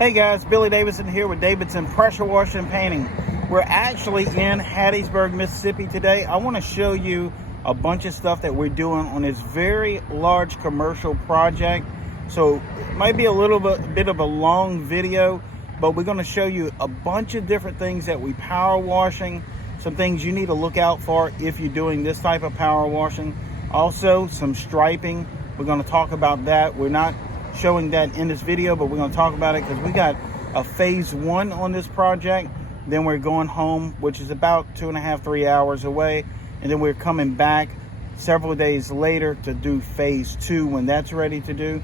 Hey guys, Billy Davidson here with Davidson Pressure Washing and Painting. We're actually in Hattiesburg, Mississippi today. I want to show you a bunch of stuff that we're doing on this very large commercial project. So it might be a little bit of a long video, but we're going to show you a bunch of different things that we power washing, some things you need to look out for if you're doing this type of power washing. Also some striping. We're going to talk about that. We're not showing that in this video, but we're going to talk about it because we got a phase 1 on this project. Then we're going home, which is about 2.5-3 hours away, and then we're coming back several days later to do phase 2 when that's ready to do.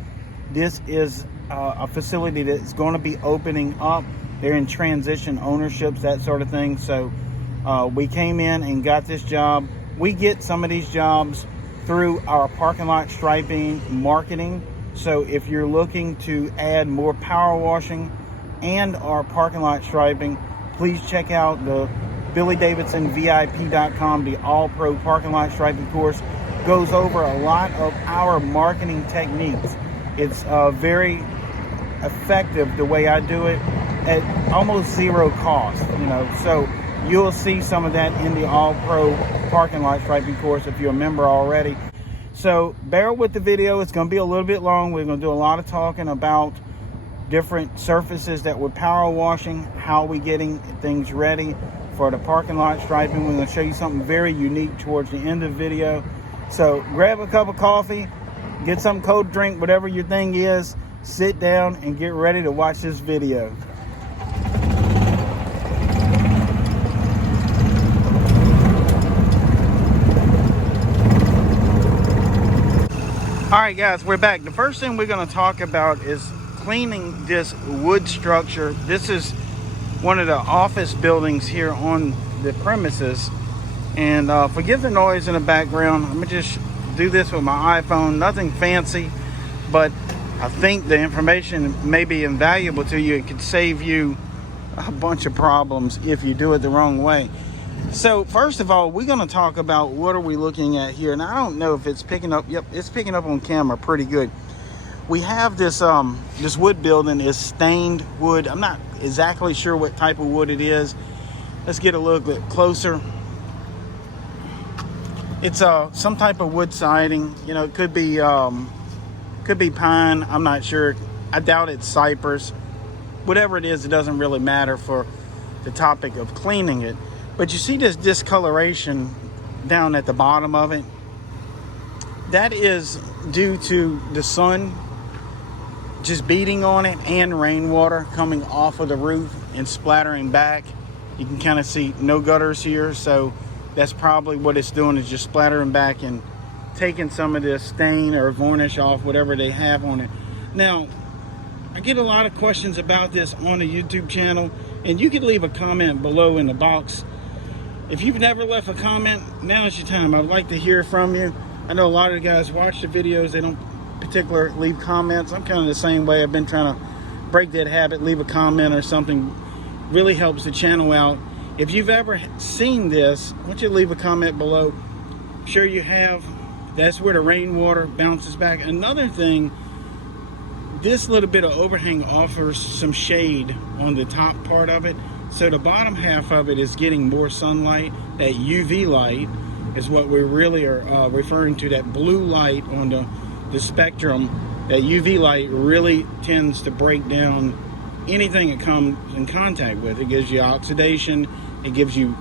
This is a facility that's going to be opening up. They're in transition ownerships, that sort of thing. So we came in and got this job. We get some of these jobs through our parking lot striping marketing. So if you're looking to add more power washing and our parking lot striping, please check out the BillyDavidsonVIP.com. The All-Pro Parking Lot Striping course goes over a lot of our marketing techniques. It's very effective the way I do it at almost zero cost, So you'll see some of that in the All-Pro Parking Lot Striping course if you're a member already. So bear with the video. It's going to be a little bit long. We're going to do a lot of talking about different surfaces that we're power washing, how we're getting things ready for the parking lot striping. We're going to show you something very unique towards the end of the video. So grab a cup of coffee, get some cold drink, whatever your thing is, sit down and get ready to watch this video. All right guys, we're back. The first thing we're going to talk about is cleaning this wood structure. This is one of the office buildings here on the premises, and forgive the noise in the background. I'm gonna just do this with my iPhone, nothing fancy, but I think the information may be invaluable to you. It could save you a bunch of problems if you do it the wrong way. So first of all, we're going to talk about what are we looking at here. Now I don't know if it's picking up. Yep, it's picking up on camera pretty good. We have this this wood building is stained wood. I'm not exactly sure what type of wood it is. Let's get a little bit closer. It's some type of wood siding. It could be pine. I'm not sure. I doubt it's cypress. Whatever it is, it doesn't really matter for the topic of cleaning it. But you see this discoloration down at the bottom of it. That is due to the sun just beating on it and rainwater coming off of the roof and splattering back. You can kind of see no gutters here, so that's probably what it's doing, is just splattering back and taking some of this stain or varnish off, whatever they have on it. Now, I get a lot of questions about this on the YouTube channel, and you can leave a comment below in the box. If you've never left a comment, now's your time. I'd like to hear from you. I know a lot of the guys watch the videos, they don't particularly leave comments. I'm kind of the same way. I've been trying to break that habit. Leave a comment or something. Really helps the channel out. If you've ever seen this, I want you to leave a comment below. I'm sure you have. That's where the rainwater bounces back. Another thing, this little bit of overhang offers some shade on the top part of it. So the bottom half of it is getting more sunlight. That UV light is what we really are referring to. That blue light on the spectrum. That UV light really tends to break down anything it comes in contact with. It gives you oxidation. It gives you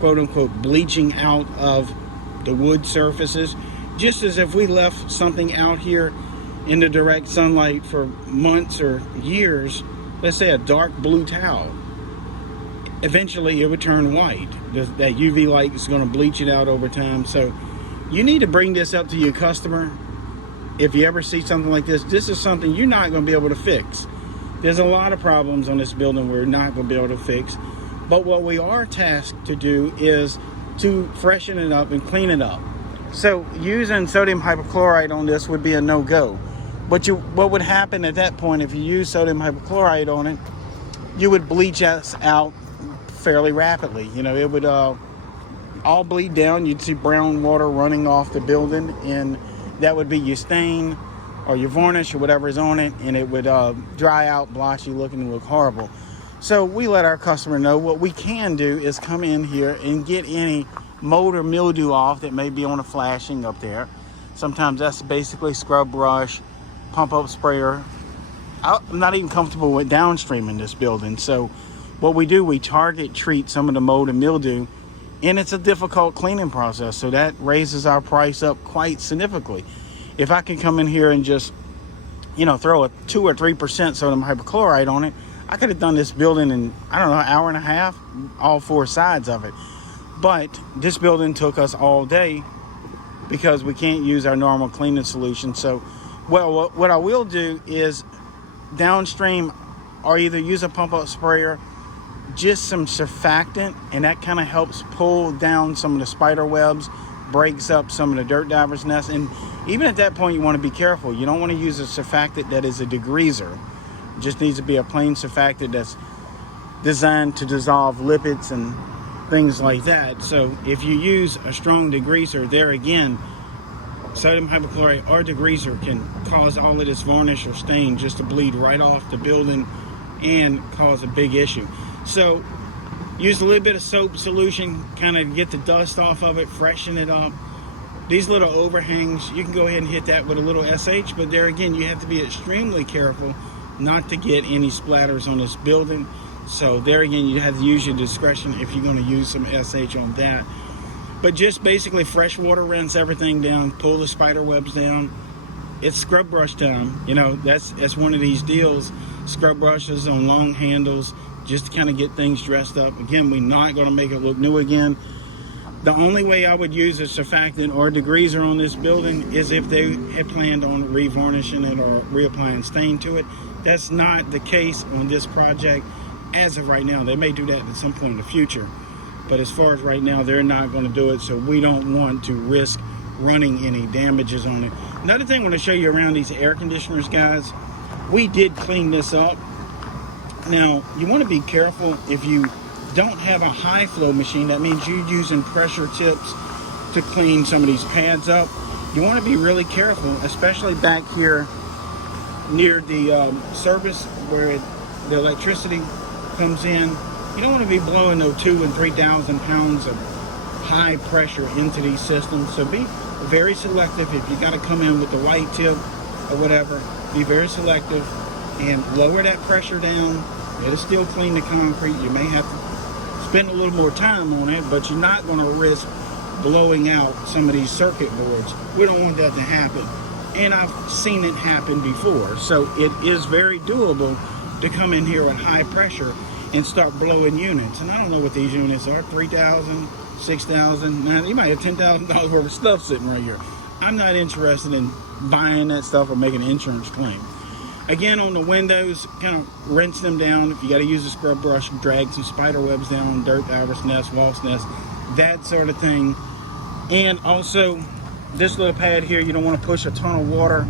quote unquote bleaching out of the wood surfaces. Just as if we left something out here in the direct sunlight for months or years, let's say a dark blue towel, eventually it would turn white. That UV light is going to bleach it out over time. So you need to bring this up to your customer. If you ever see something like this, this is something you're not going to be able to fix. There's a lot of problems on this building we're not going to be able to fix. But what we are tasked to do is to freshen it up and clean it up. So using sodium hypochlorite on this would be a no-go. But what would happen at that point if you use sodium hypochlorite on it, you would bleach us out fairly rapidly. It would all bleed down. You'd see brown water running off the building, and that would be your stain or your varnish or whatever is on it, and it would dry out, blotchy looking, and look horrible. So we let our customer know what we can do is come in here and get any mold or mildew off that may be on a flashing up there. Sometimes that's basically scrub brush, pump up sprayer. I'm not even comfortable with downstream in this building. So what we do, we target treat some of the mold and mildew, and it's a difficult cleaning process. So that raises our price up quite significantly. If I can come in here and just, you know, throw a 2 or 3% sodium hypochlorite on it, I could have done this building in, I don't know, an hour and a half, all 4 sides of it. But this building took us all day because we can't use our normal cleaning solution. So, well, what I will do is downstream, or either use a pump up sprayer, just some surfactant, and that kind of helps pull down some of the spider webs, breaks up some of the dirt divers nests. And even at that point, you want to be careful. You don't want to use a surfactant that is a degreaser. It just needs to be a plain surfactant that's designed to dissolve lipids and things like that. So if you use a strong degreaser, there again, sodium hypochlorite or degreaser can cause all of this varnish or stain just to bleed right off the building and cause a big issue. So use a little bit of soap solution, kind of get the dust off of it, freshen it up. These little overhangs, you can go ahead and hit that with a little SH, but there again, you have to be extremely careful not to get any splatters on this building. So there again, you have to use your discretion if you're going to use some SH on that. But just basically fresh water, rinse everything down, pull the spider webs down. It's scrub brush time. You know, that's one of these deals. Scrub brushes on long handles, just to kind of get things dressed up. Again, we're not going to make it look new again. The only way I would use a surfactant or a degreaser on this building is if they had planned on re-varnishing it or reapplying stain to it. That's not the case on this project as of right now. They may do that at some point in the future, but as far as right now, they're not going to do it, so we don't want to risk running any damages on it. Another thing I want to show you around these air conditioners, guys, we did clean this up. Now, you want to be careful if you don't have a high flow machine. That means you're using pressure tips to clean some of these pads up. You want to be really careful, especially back here near the service where the electricity comes in. You don't want to be blowing no 2,000 and 3,000 pounds of high pressure into these systems. So be very selective. If you got to come in with the white tip or whatever, be very selective and lower that pressure down. It'll still clean the concrete. You may have to spend a little more time on it, but you're not going to risk blowing out some of these circuit boards. We don't want that to happen. And I've seen it happen before. So it is very doable to come in here at high pressure and start blowing units. And I don't know what these units are, 3,000, 6,000. Now, you might have $10,000 worth of stuff sitting right here. I'm not interested in buying that stuff or making an insurance claim. Again, on the windows, kind of rinse them down. If you got to use a scrub brush, drag some spider webs down, dirt divers nests, wasp nests, that sort of thing. And also, this little pad here, you don't want to push a ton of water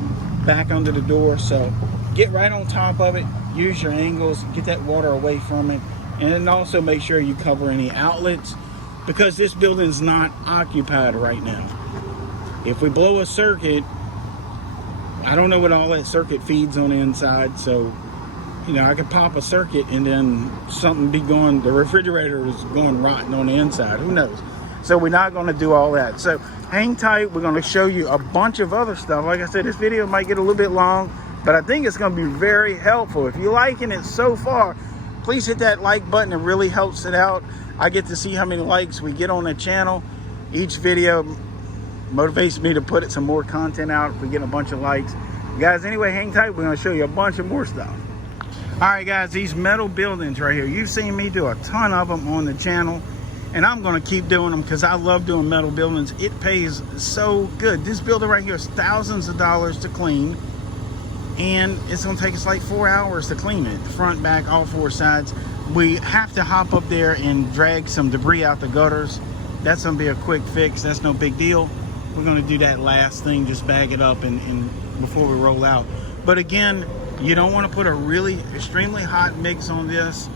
back under the door. So get right on top of it, use your angles, get that water away from it. And then also make sure you cover any outlets, because this building's not occupied right now. If we blow a circuit, I don't know what all that circuit feeds on the inside, so, you know, I could pop a circuit and then something be going, the refrigerator is going rotten on the inside, who knows? So we're not going to do all that. So hang tight, we're going to show you a bunch of other stuff. Like I said, this video might get a little bit long, but I think it's going to be very helpful. If you're liking it so far, please hit that like button. It really helps it out. I get to see how many likes we get on the channel. Each video motivates me to put some more content out if we get a bunch of likes. Guys, anyway, hang tight. We're going to show you a bunch of more stuff. All right, guys, these metal buildings right here, you've seen me do a ton of them on the channel, and I'm going to keep doing them because I love doing metal buildings. It pays so good. This building right here is thousands of dollars to clean, and it's going to take us like 4 hours to clean it, front, back, all 4 sides. We have to hop up there and drag some debris out the gutters. That's going to be a quick fix. That's no big deal. We're going to do that last thing, just bag it up and before we roll out. But again, you don't want to put a really extremely hot mix on this.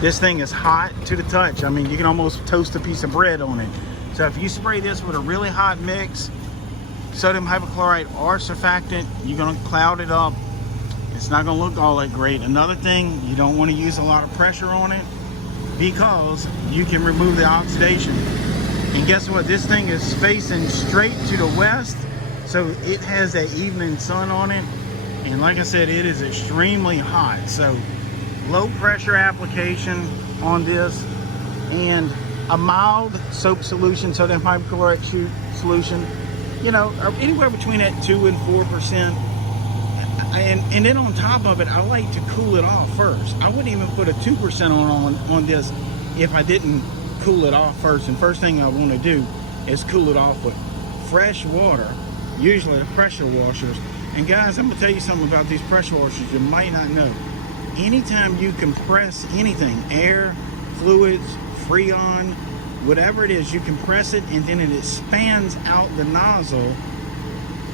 This thing is hot to the touch. I mean, you can almost toast a piece of bread on it. So if you spray this with a really hot mix, sodium hypochlorite or surfactant, you're gonna cloud it up. It's not gonna look all that great. Another thing, you don't want to use a lot of pressure on it because you can remove the oxidation. And guess what? This thing is facing straight to the west, so it has that evening sun on it. And like I said, it is extremely hot. So low pressure application on this, and a mild soap solution, sodium hypochlorite solution, you know, anywhere between that 2 and 4%. And then on top of it, I like to cool it off first. I wouldn't even put a 2% on this if I didn't cool it off first. And first thing I want to do is cool it off with fresh water, usually the pressure washers. And guys, I'm gonna tell you something about these pressure washers you might not know. Anytime you compress anything, air, fluids, Freon, whatever it is, you compress it and then it expands out the nozzle,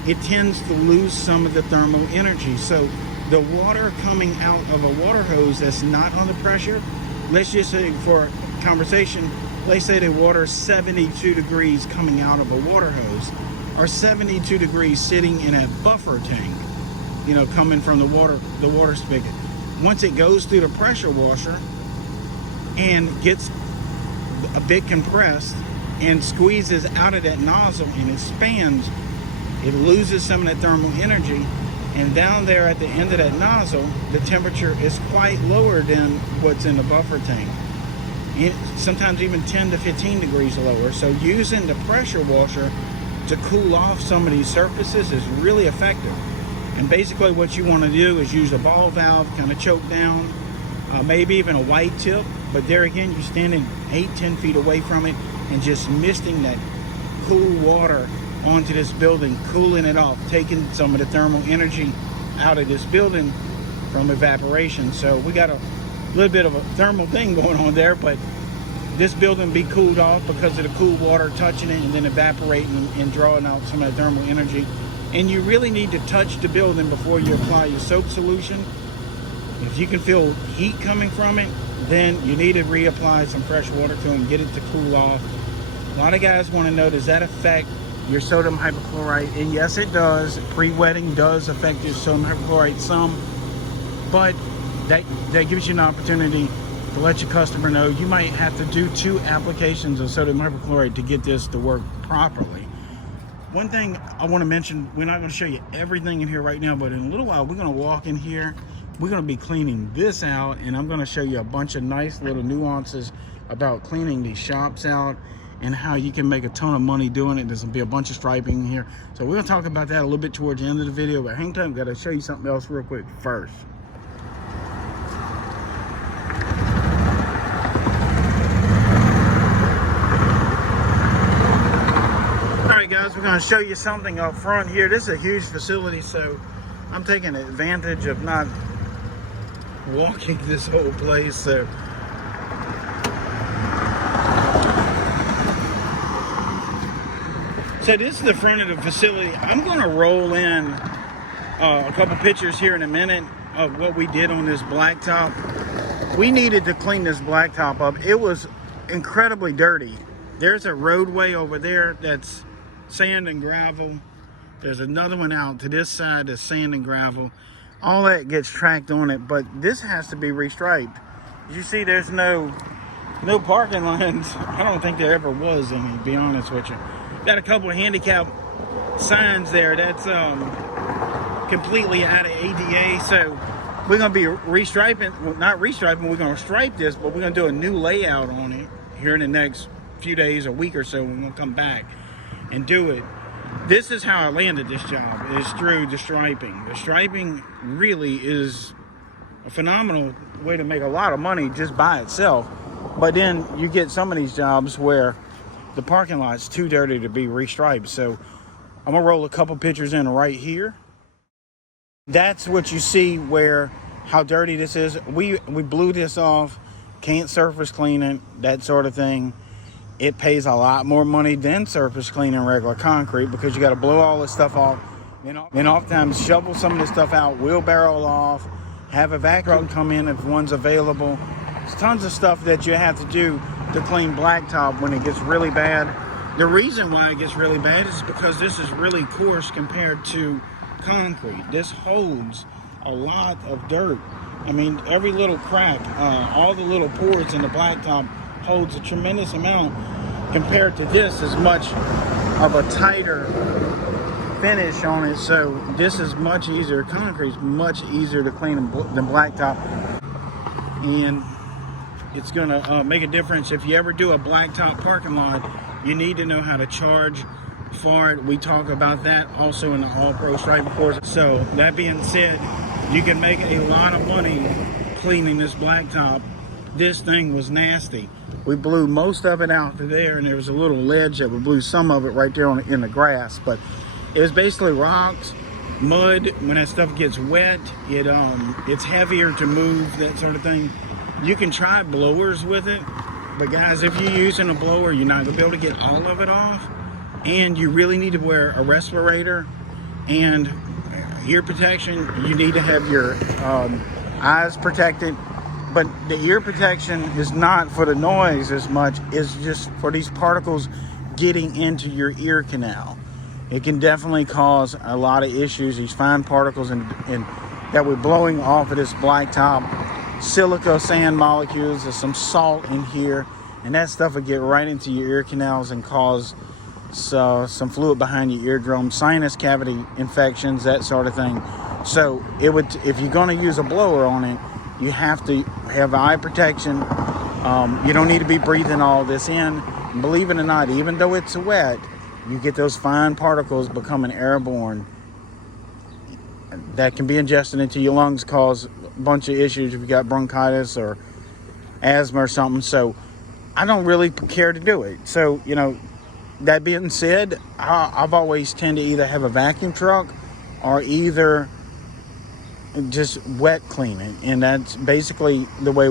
it tends to lose some of the thermal energy. So the water coming out of a water hose that's not under pressure, let's just say for conversation, let's say the water is 72 degrees coming out of a water hose, or 72 degrees sitting in a buffer tank, you know, coming from the water spigot. Once it goes through the pressure washer and gets a bit compressed and squeezes out of that nozzle and expands, it loses some of that thermal energy. And down there at the end of that nozzle, the temperature is quite lower than what's in the buffer tank. Sometimes even 10 to 15 degrees lower. So using the pressure washer to cool off some of these surfaces is really effective. And basically what you want to do is use a ball valve, kind of choke down, maybe even a white tip, but there again, you're standing 8-10 feet away from it and just misting that cool water onto this building, cooling it off, taking some of the thermal energy out of this building from evaporation. So we got a little bit of a thermal thing going on there, but this building be cooled off because of the cool water touching it and then evaporating and drawing out some of that thermal energy. And you really need to touch the building before you apply your soap solution. If you can feel heat coming from it, then you need to reapply some fresh water to it and get it to cool off. A lot of guys want to know, does that affect your sodium hypochlorite? And yes, it does. Pre-wetting does affect your sodium hypochlorite some, but that gives you an opportunity to let your customer know you might have to do 2 applications of sodium hypochlorite to get this to work properly. One thing I want to mention, we're not going to show you everything in here right now, but in a little while we're going to walk in here, we're going to be cleaning this out, and I'm going to show you a bunch of nice little nuances about cleaning these shops out and how you can make a ton of money doing it. There's going to be a bunch of striping here, so we're going to talk about that a little bit towards the end of the video, but hang tight, I've got to show you something else real quick first. Guys, we're going to show you something up front here. This is a huge facility, so I'm taking advantage of not walking this whole place. So this is the front of the facility. I'm going to roll in a couple pictures here in a minute of what we did on this blacktop. We needed to clean this blacktop up. It was incredibly dirty. There's a roadway over there that's sand and gravel. There's another one out to this side that's sand and gravel. All that gets tracked on it, but this has to be restriped. As you see, there's no parking lines. I don't think there ever was any, to be honest with you. Got a couple of handicap signs there. That's completely out of ADA. So we're going to be restriping, well, not restriping, we're going to stripe this, but we're going to do a new layout on it here in the next few days, a week or so. We're going to come back and do it. This is how I landed this job, is through the striping. The striping really is a phenomenal way to make a lot of money just by itself. But then you get some of these jobs where the parking lot's too dirty to be restriped. So I'm gonna roll a couple pictures in right here. That's what you see, where how dirty this is. We blew this off, can't surface clean it, that sort of thing. It pays a lot more money than surface cleaning regular concrete because you got to blow all this stuff off. And oftentimes shovel some of this stuff out, wheelbarrow off, have a vacuum come in if one's available. There's tons of stuff that you have to do to clean blacktop when it gets really bad. The reason why it gets really bad is because this is really coarse compared to concrete. This holds a lot of dirt. I mean, every little crack, all the little pores in the blacktop holds a tremendous amount. Compared to this, is much of a tighter finish on it. So this is much easier. Concrete is much easier to clean than blacktop, and it's gonna make a difference. If you ever do a blacktop parking lot, you need to know how to charge for it. We talk about that also in the All Pro Striping course. So that being said, you can make a lot of money cleaning this blacktop. This thing was nasty. We blew most of it out to there, and there was a little ledge that we blew some of it right there in the grass. But it was basically rocks, mud. When that stuff gets wet, it's heavier to move, that sort of thing. You can try blowers with it, but guys, if you're using a blower, you're not gonna be able to get all of it off, and you really need to wear a respirator and ear protection. You need to have your eyes protected, but the ear protection is not for the noise as much, it's just for these particles getting into your ear canal. It can definitely cause a lot of issues. These fine particles that we're blowing off of this blacktop, silica sand molecules, there's some salt in here, and that stuff will get right into your ear canals and cause some fluid behind your eardrum, sinus cavity infections, that sort of thing. So if you're going to use a blower on it, you have to have eye protection. You don't need to be breathing all this in. And believe it or not, even though it's wet, you get those fine particles becoming airborne that can be ingested into your lungs, cause a bunch of issues if you got bronchitis or asthma or something. So I don't really care to do it. So, that being said, I've always tend to either have a vacuum truck or either just wet clean it. And that's basically the way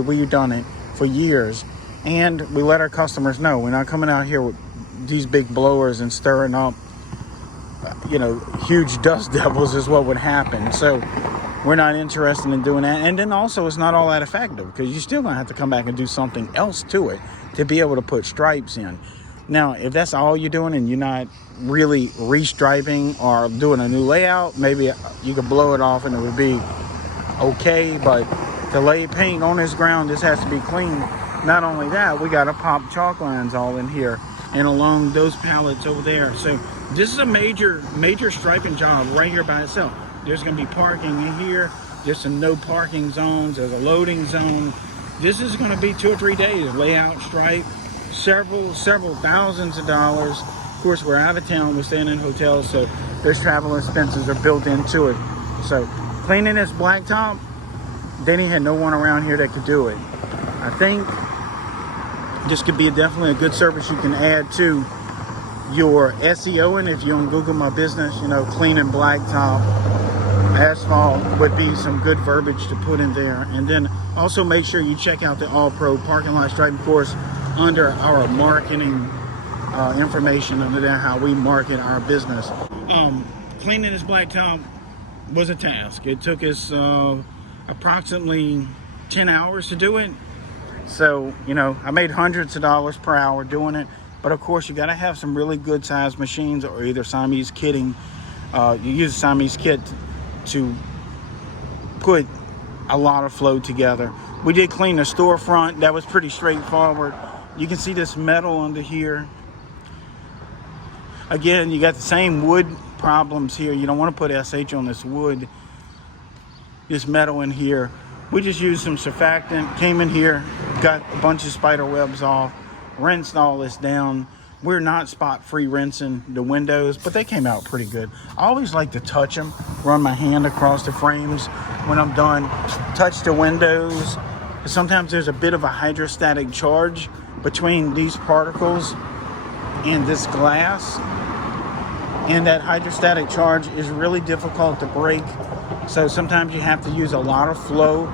we've done it for years. And we let our customers know we're not coming out here with these big blowers and stirring up, huge dust devils is what would happen. So we're not interested in doing that. And then also it's not all that effective, because you're still going to have to come back and do something else to it to be able to put stripes in. Now, if that's all you're doing and you're not really restriping or doing a new layout, maybe you could blow it off and it would be okay. But to lay paint on this ground, this has to be clean. Not only that, we got to pop chalk lines all in here and along those pallets over there. So this is a major striping job right here by itself. There's going to be parking in here. There's some no parking zones. There's a loading zone. This is going to be 2 or 3 days. Layout, stripe, several thousands of dollars. Of course, we're out of town. We're staying in hotels, so there's travel expenses are built into it. So cleaning this blacktop, Denny had no one around here that could do it. I think this could be definitely a good service you can add to your SEO. And if you're on Google My Business, cleaning blacktop, asphalt would be some good verbiage to put in there. And then also make sure you check out the All Pro Parking Lot Striping course under our marketing information, under there how we market our business. Cleaning this blacktop was a task. It took us approximately 10 hours to do it. So, I made hundreds of dollars per hour doing it. But of course, you got to have some really good sized machines, or either Siamese kitting. You use a Siamese kit to put a lot of flow together. We did clean the storefront. That was pretty straightforward. You can see this metal under here. Again, you got the same wood problems here. You don't want to put SH on this wood, this metal in here. We just used some surfactant, came in here, got a bunch of spider webs off, rinsed all this down. We're not spot-free rinsing the windows, but they came out pretty good. I always like to touch them, run my hand across the frames when I'm done, touch the windows. Sometimes there's a bit of a hydrostatic charge between these particles and this glass, and that hydrostatic charge is really difficult to break. So sometimes you have to use a lot of flow,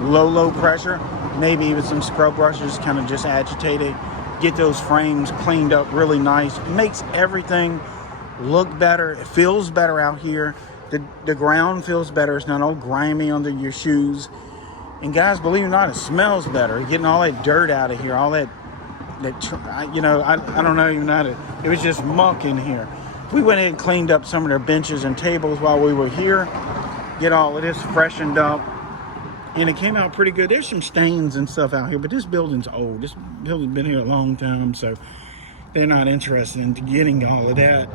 low pressure, maybe even some scrub brushes, kind of just agitate it, get those frames cleaned up really nice. It makes everything look better. It feels better out here. The ground feels better. It's not all grimy under your shoes. And guys, believe it or not, it smells better. Getting all that dirt out of here, all that you know, I don't know even how to, it was just muck in here. We went ahead and cleaned up some of their benches and tables while we were here, get all of this freshened up, and it came out pretty good. There's some stains and stuff out here, but this building's old. This building's been here a long time, so they're not interested in getting all of that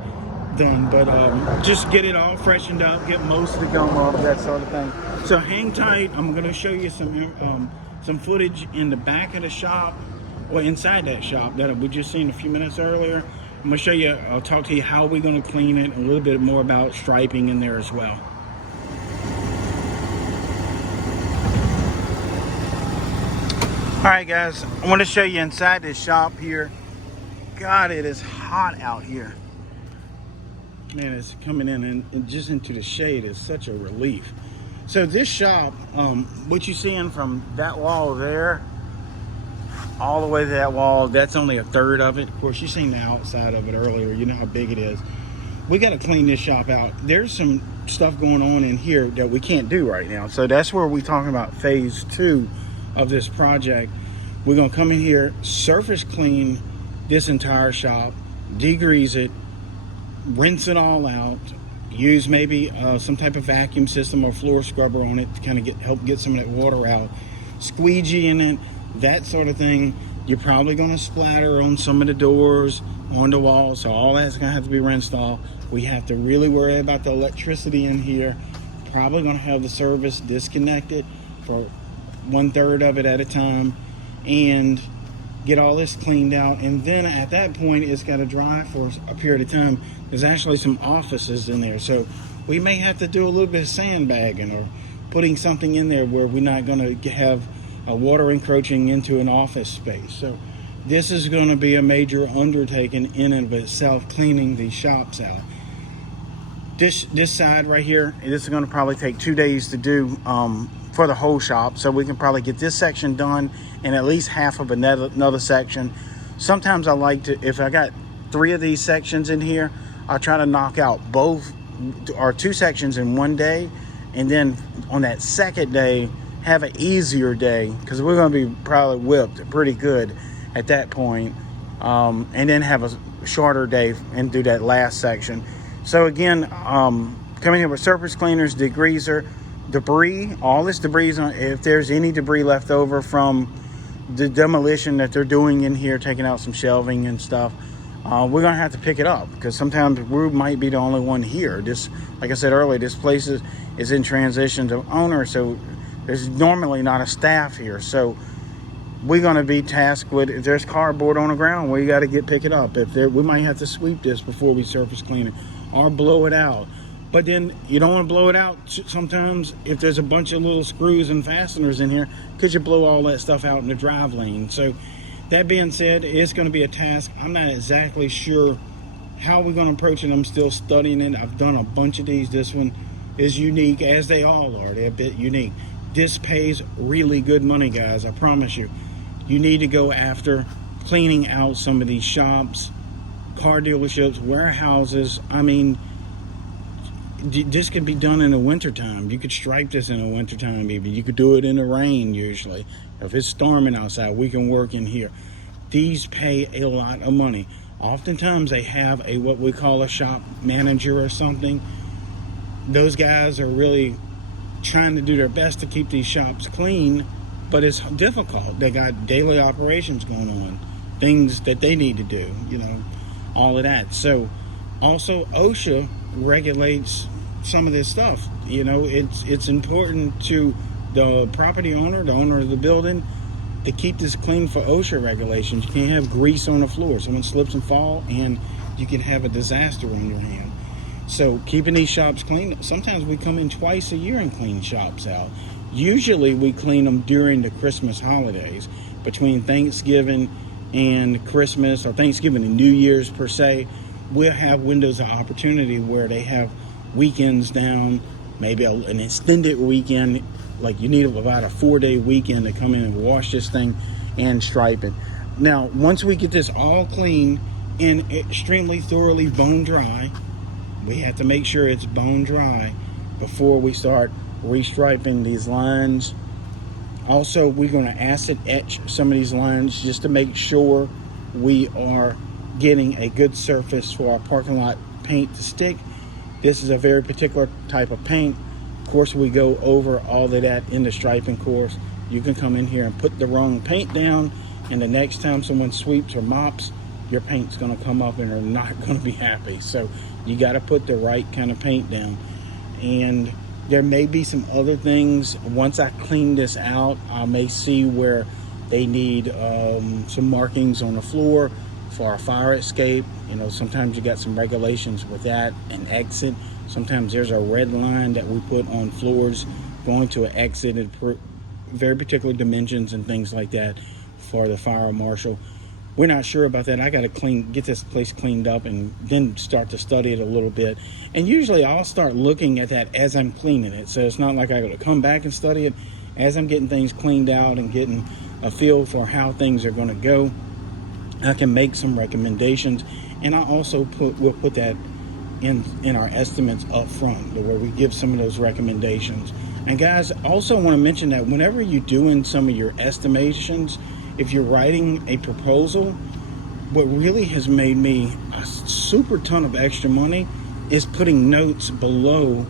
done, but just get it all freshened up, get most of the gum off, that sort of thing. So hang tight. I'm going to show you some footage in the back of the shop, or inside that shop that we just seen a few minutes earlier. I'm going to show you, I'll talk to you how we're going to clean it, a little bit more about striping in there as well. All right, guys, I want to show you inside this shop here. God, it is hot out here. Man, it's coming in and just into the shade is such a relief. So this shop, what you're seeing from that wall there, all the way to that wall, that's only a third of it. Of course, you seen the outside of it earlier. You know how big it is. We got to clean this shop out. There's some stuff going on in here that we can't do right now. So that's where we're talking about phase 2 of this project. We're going to come in here, surface clean this entire shop, degrease it, rinse it all out, use maybe some type of vacuum system or floor scrubber on it to kind of help get some of that water out, squeegee in it, that sort of thing. You're probably going to splatter on some of the doors, on the walls, so all that's going to have to be rinsed off. We have to really worry about the electricity in here. Probably going to have the service disconnected for 1/3 of it at a time, and get all this cleaned out. And then at that point, it's got to dry for a period of time. There's actually some offices in there, so we may have to do a little bit of sandbagging or putting something in there where we're not going to have water encroaching into an office space. So this is going to be a major undertaking in and of itself, cleaning these shops out. This side right here, this is going to probably take 2 days to do for the whole shop, so we can probably get this section done and at least half of another section. Sometimes I like to, if I got 3 of these sections in here, I'll try to knock out both or 2 sections in one day, and then on that second day have an easier day, because we're going to be probably whipped pretty good at that point, and then have a shorter day and do that last section. So again, coming in with surface cleaners, degreaser, debris, all this debris, if there's any debris left over from the demolition that they're doing in here, taking out some shelving and stuff, we're gonna have to pick it up, because sometimes we might be the only one here. This, like I said earlier, this place is in transition to owner, so there's normally not a staff here. So we're gonna be tasked with, if there's cardboard on the ground, we got to pick it up. We might have to sweep this before we surface clean it or blow it out. But then you don't want to blow it out sometimes if there's a bunch of little screws and fasteners in here, because you blow all that stuff out in the drive lane. So that being said, it's going to be a task. I'm not exactly sure how we're going to approach it. I'm still studying it. I've done a bunch of these. This one is unique, as they all are. They're a bit unique. This pays really good money, guys. I promise you. You need to go after cleaning out some of these shops, car dealerships, warehouses. I mean, this could be done in the wintertime. You could stripe this in the wintertime even. You could do it in the rain usually. If it's storming outside, we can work in here. These pay a lot of money. Oftentimes they have what we call a shop manager or something. Those guys are really trying to do their best to keep these shops clean, but it's difficult. They got daily operations going on, things that they need to do, you know, all of that. So also OSHA regulates some of this stuff. You know, it's important to the property owner, the owner of the building, to keep this clean for OSHA regulations. You can't have grease on the floor. Someone slips and fall and you can have a disaster on your hand. So keeping these shops clean, sometimes we come in twice a year and clean shops out. Usually we clean them during the Christmas holidays, between Thanksgiving and Christmas, or Thanksgiving and New Year's per se. We'll have windows of opportunity where they have weekends down, maybe an extended weekend, like you need about a 4-day weekend to come in and wash this thing and stripe it. Now, once we get this all clean and extremely thoroughly bone dry, we have to make sure it's bone dry before we start restriping these lines. Also, we're going to acid etch some of these lines just to make sure we are getting a good surface for our parking lot paint to stick. This is a very particular type of paint. Of course, we go over all of that in the striping course. You can come in here and put the wrong paint down, and the next time someone sweeps or mops, your paint's going to come up and they're not going to be happy. So you got to put the right kind of paint down. And there may be some other things. Once I clean this out, I may see where they need some markings on the floor for our fire escape. You know, sometimes you got some regulations with that, and exit. Sometimes there's a red line that we put on floors going to an exit at very particular dimensions and things like that for the fire marshal. We're not sure about that. I got to get this place cleaned up and then start to study it a little bit. And usually I'll start looking at that as I'm cleaning it. So it's not like I got to come back and study it. As I'm getting things cleaned out and getting a feel for how things are going to go, I can make some recommendations. And I also we'll put that in our estimates up front, where we give some of those recommendations. And guys, also want to mention that whenever you're doing some of your estimations, if you're writing a proposal, what really has made me a super ton of extra money is putting notes below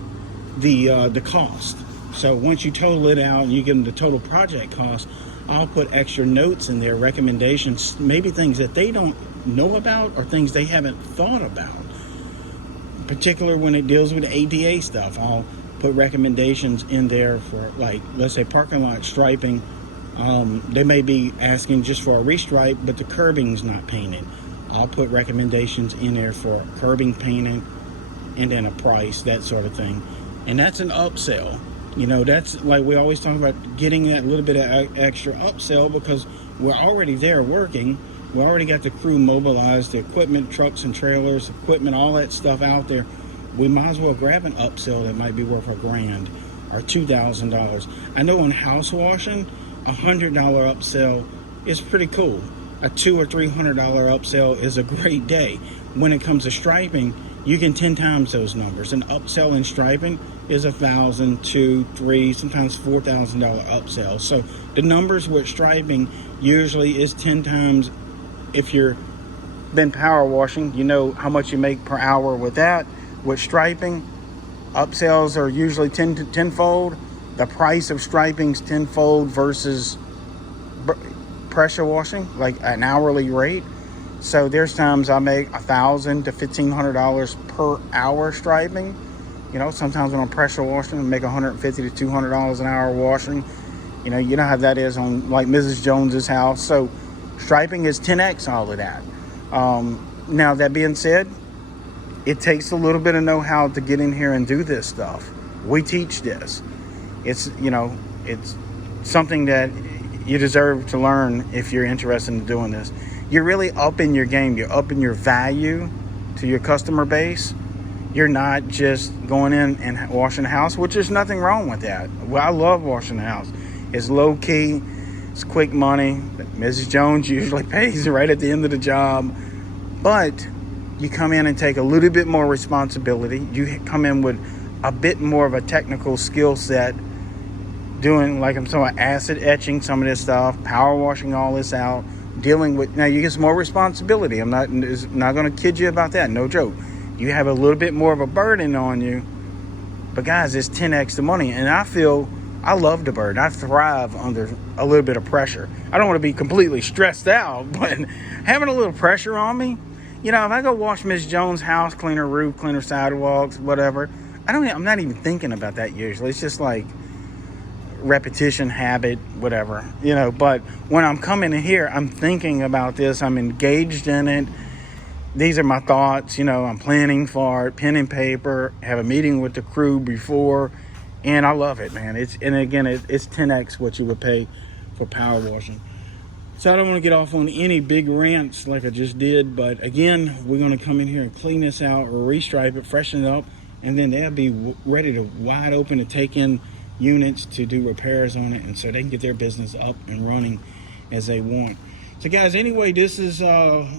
the cost. So once you total it out and you give them the total project cost, I'll put extra notes in there, recommendations, maybe things that they don't know about or things they haven't thought about. Particular when it deals with ADA stuff, I'll put recommendations in there for, like, let's say parking lot striping. They may be asking just for a restripe, but the curbing's not painted. I'll put recommendations in there for curbing painting and then a price, that sort of thing. And that's an upsell. You know, that's like we always talk about, getting that little bit of extra upsell, because we're already there working. We already got the crew mobilized, the equipment, trucks and trailers, equipment, all that stuff out there. We might as well grab an upsell that might be worth $1,000 or $2,000. I know on house washing, $100 upsell is pretty cool. A $200 or $300 upsell is a great day. When it comes to striping, you can 10 times those numbers. An upsell in striping is $1,000, $2,000, $3,000, sometimes $4,000 upsell. So the numbers with striping usually is 10 times. If you've been power washing, you know how much you make per hour with that. With striping, upsells are usually tenfold. The price of striping's tenfold versus pressure washing, like an hourly rate. So there's times I make $1,000 to $1,500 per hour striping. You know, sometimes when I'm pressure washing, I make $150 to $200 an hour washing. You know how that is on like Mrs. Jones's house. So striping is 10x all of that. Now that being said, it takes a little bit of know-how to get in here and do this stuff. We teach this. It's, you know, it's something that you deserve to learn if you're interested in doing this. You're really upping your game. You're upping your value to your customer base. You're not just going in and washing the house, which there's nothing wrong with that. Well, I love washing the house. It's low key. It's quick money. Mrs. Jones usually pays right at the end of the job. But you come in and take a little bit more responsibility. You come in with a bit more of a technical skill set, doing, like I'm talking about, acid etching some of this stuff, power washing all this out, dealing with, now you get some more responsibility. I'm not going to kid you about that, no joke. You have a little bit more of a burden on you, but guys, it's 10x the money. And I love the burden. I thrive under a little bit of pressure. I don't want to be completely stressed out, but having a little pressure on me, you know, if I go wash Miss Jones' house, clean her roof, clean her sidewalks, whatever, I'm not even thinking about that usually. It's just like repetition, habit, whatever, you know. But when I'm coming in here, I'm thinking about this. I'm engaged in it. These are my thoughts, you know. I'm planning for it, pen and paper, have a meeting with the crew before, and I love it, man. It's 10x what you would pay for power washing. So I don't want to get off on any big rants like I just did, but again, we're going to come in here and clean this out, restripe it, freshen it up, and then they'll be ready to wide open to take in units to do repairs on it, and so they can get their business up and running as they want. So guys, anyway, this is a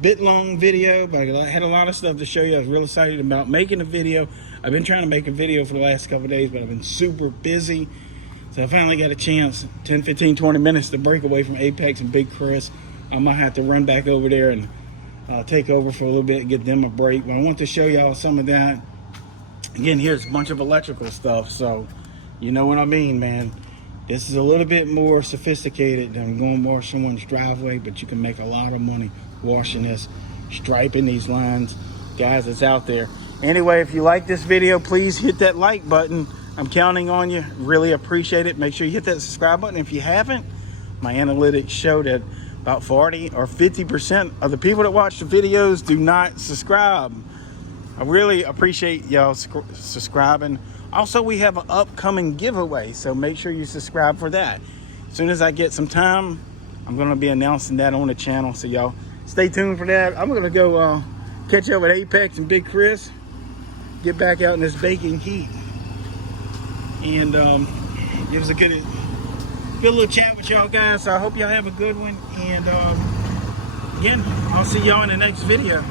bit long video, but I had a lot of stuff to show you. I was real excited about making a video. I've been trying to make a video for the last couple of days, but I've been super busy. So I finally got a chance, 10, 15, 20 minutes to break away from Apex and Big Chris, I might have to run back over there and take over for a little bit, get them a break. But I want to show y'all some of that. Again, here's a bunch of electrical stuff, so you know what I mean, man. This is a little bit more sophisticated than going to wash someone's driveway, but you can make a lot of money washing this, striping these lines. Guys, it's out there. Anyway, if you like this video, please hit that like button. I'm counting on you. Really appreciate it. Make sure you hit that subscribe button. If you haven't, my analytics show that about 40 or 50% of the people that watch the videos do not subscribe. I really appreciate y'all subscribing. Also, we have an upcoming giveaway, so make sure you subscribe for that. As soon as I get some time, I'm going to be announcing that on the channel, so y'all stay tuned for that. I'm going to go catch up with Apex and Big Chris, get back out in this baking heat, and it was a good little chat with y'all guys. So I hope y'all have a good one, and again, I'll see y'all in the next video.